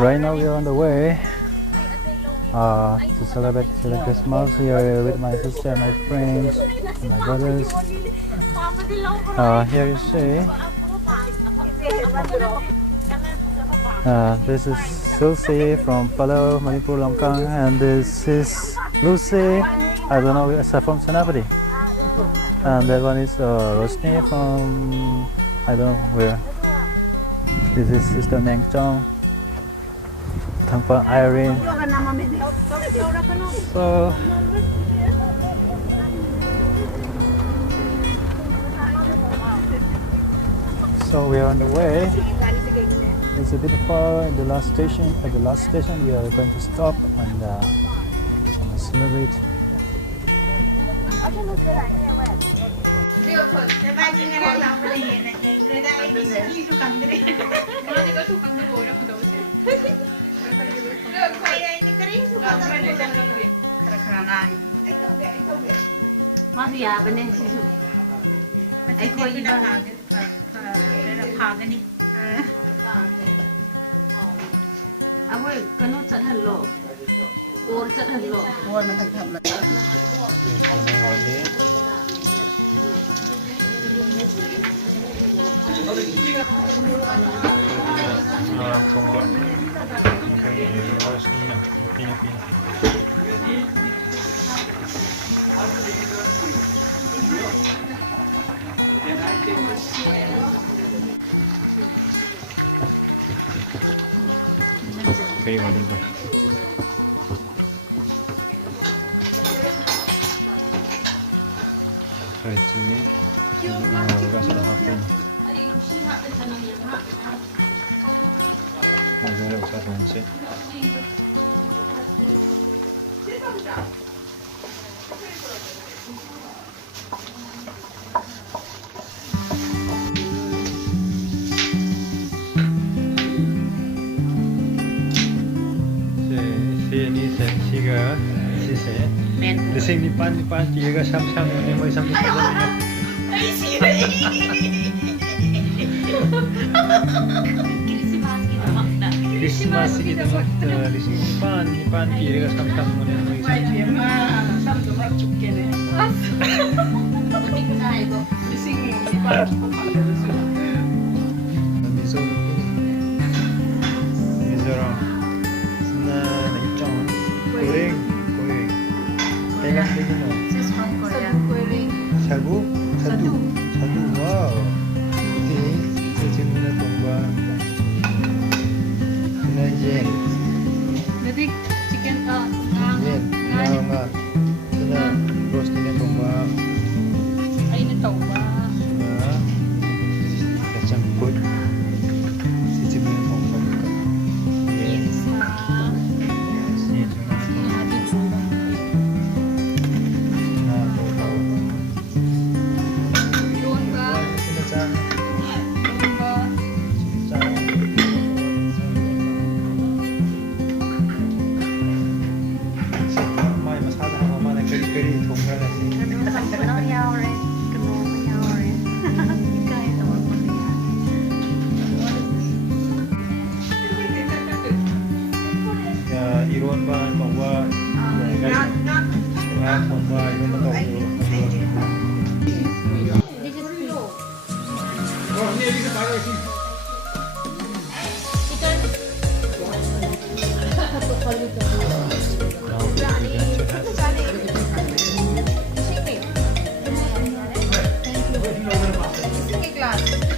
Right now we are on the way to celebrate the Christmas here with my sister, and my friends, and my brothers. Here you see, this is Susie from Palau, Manipur, Longkang, and this is Lucy. I don't know, it's from Senapati. And that one is Rosni from I don't know where. This is Sister Neng Chong. Thangpa Irene. So we are on the way. It's a bit far in the last station. At the last station, we are going to stop and celebrate. Kayak mana tu? Right sini, orang sudah hafin. Ada usah fungsi. Lising nipan kira sam-sam ni mo isang nipan. Christmas kita makna lising nipan kira sam-sam mo ni mo isang. Sam tu mak cukke ni. Lising nipan Mizoram. Na naitong goreng. Thailand lagi no. This is from Korea. Sagu? Satu. Wow. Ini cicing na tumba. Na yen. Jadi chicken Yen. Nga. Sana roast na tumba. ay na tauba. Na kacang put. Cicing na tumba. Yen. Iron ba tongwa nga tongwa iron ba tongwa This is flow. Chicken.